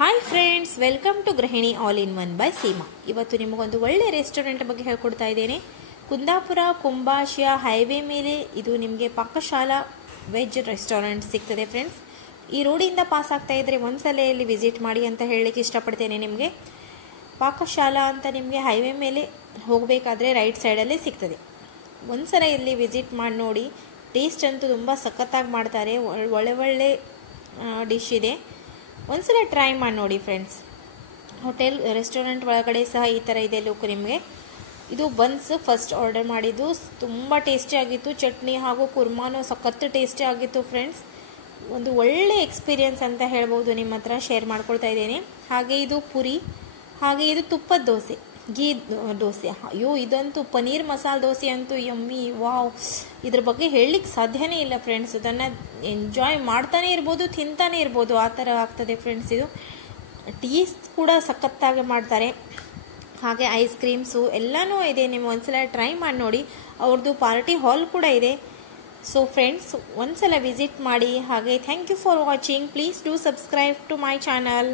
Hi friends, welcome to ಗೃಹಿಣಿ all in one by Seema. ಇವತ್ತು ನಿಮಗೊಂದು ಒಳ್ಳೆ ರೆಸ್ಟೋರೆಂಟ್ ಬಗ್ಗೆ ಹೇಳ್ಕೊಡ್ತಾ ಇದ್ದೇನೆ. ಕುಂದಾಪುರ ಕುಂಭಾಶಿಯ ಹೈವೇ ಮೇಲೆ ಇದು ನಿಮಗೆ ಪಾಕಶಾಲಾ ವೆಜ್ ರೆಸ್ಟೋರೆಂಟ್ ಸಿಗ್ತದೆ ಫ್ರೆಂಡ್ಸ್. ಈ ರೋಡಿಂದ ಪಾಸ್ ಆಗ್ತಾ ಇದ್ರೆ ಒಂದ್ಸಲ ಇಲ್ಲಿ ವಿಸಿಟ್ ಮಾಡಿ ಅಂತ ಹೇಳಲಿಕ್ಕೆ ಇಷ್ಟಪಡ್ತೇನೆ. ನಿಮಗೆ ಪಾಕಶಾಲಾ ಅಂತ ನಿಮಗೆ ಹೈವೇ ಮೇಲೆ ಹೋಗಬೇಕಾದ್ರೆ ರೈಟ್ ಸೈಡಲ್ಲೇ ಸಿಗ್ತದೆ. ಒಂದ್ಸಲ ಇಲ್ಲಿ ವಿಸಿಟ್ ಮಾಡಿ ನೋಡಿ. ಟೇಸ್ಟ್ ಅಂತೂ ತುಂಬ ಸಖತ್ತಾಗಿ ಮಾಡ್ತಾರೆ. ಒಳ್ಳೆ ಡಿಶ್ ಇದೆ. ಒಂದ್ಸಲ ಟ್ರೈ ಮಾಡಿ ನೋಡಿ ಫ್ರೆಂಡ್ಸ್. ಹೋಟೆಲ್ ರೆಸ್ಟೋರೆಂಟ್ ಒಳಗಡೆ ಸಹ ಈ ಥರ ಇದೆ ಲುಕ್ ನಿಮಗೆ. ಇದು ಬನ್ಸ್ ಫಸ್ಟ್ ಆರ್ಡರ್ ಮಾಡಿದ್ದು, ತುಂಬ ಟೇಸ್ಟಿ ಆಗಿತ್ತು. ಚಟ್ನಿ ಹಾಗೂ ಕುರ್ಮಾನು ಸಖತ್ ಟೇಸ್ಟಿ ಆಗಿತ್ತು ಫ್ರೆಂಡ್ಸ್. ಒಂದು ಒಳ್ಳೆ ಎಕ್ಸ್ಪೀರಿಯನ್ಸ್ ಅಂತ ಹೇಳ್ಬೋದು. ನಿಮ್ಮ ಹತ್ರ ಶೇರ್ ಮಾಡ್ಕೊಳ್ತಾ ಇದ್ದೇನೆ. ಹಾಗೆ ಇದು ಪುರಿ, ಹಾಗೆ ಇದು ತುಪ್ಪದ ದೋಸೆ, ಗೀ ದೋಸೆ. ಅಯ್ಯೋ, ಇದಂತೂ ಪನ್ನೀರ್ ಮಸಾಲೆ ದೋಸೆ ಅಂತೂ ಯಮ್ಮಿ, ವಾವ್. ಇದ್ರ ಬಗ್ಗೆ ಹೇಳಲಿಕ್ಕೆ ಸಾಧ್ಯನೇ ಇಲ್ಲ ಫ್ರೆಂಡ್ಸ್. ಇದನ್ನು ಎಂಜಾಯ್ ಮಾಡ್ತಾನೆ ಇರ್ಬೋದು, ತಿಂತಾನೆ ಇರ್ಬೋದು, ಆ ಥರ ಆಗ್ತದೆ ಫ್ರೆಂಡ್ಸ್. ಇದು ಟೀ ಕೂಡ ಸಖತ್ತಾಗಿ ಮಾಡ್ತಾರೆ. ಹಾಗೆ ಐಸ್ ಕ್ರೀಮ್ಸು ಎಲ್ಲನೂ ಇದೆ. ನೀವು ಒಂದ್ಸಲ ಟ್ರೈ ಮಾಡಿ ನೋಡಿ. ಅವ್ರದ್ದು ಪಾರ್ಟಿ ಹಾಲ್ ಕೂಡ ಇದೆ. ಸೊ ಫ್ರೆಂಡ್ಸ್, ಒಂದ್ಸಲ ವಿಸಿಟ್ ಮಾಡಿ. ಹಾಗೆ thank you for watching. Please do subscribe to my channel.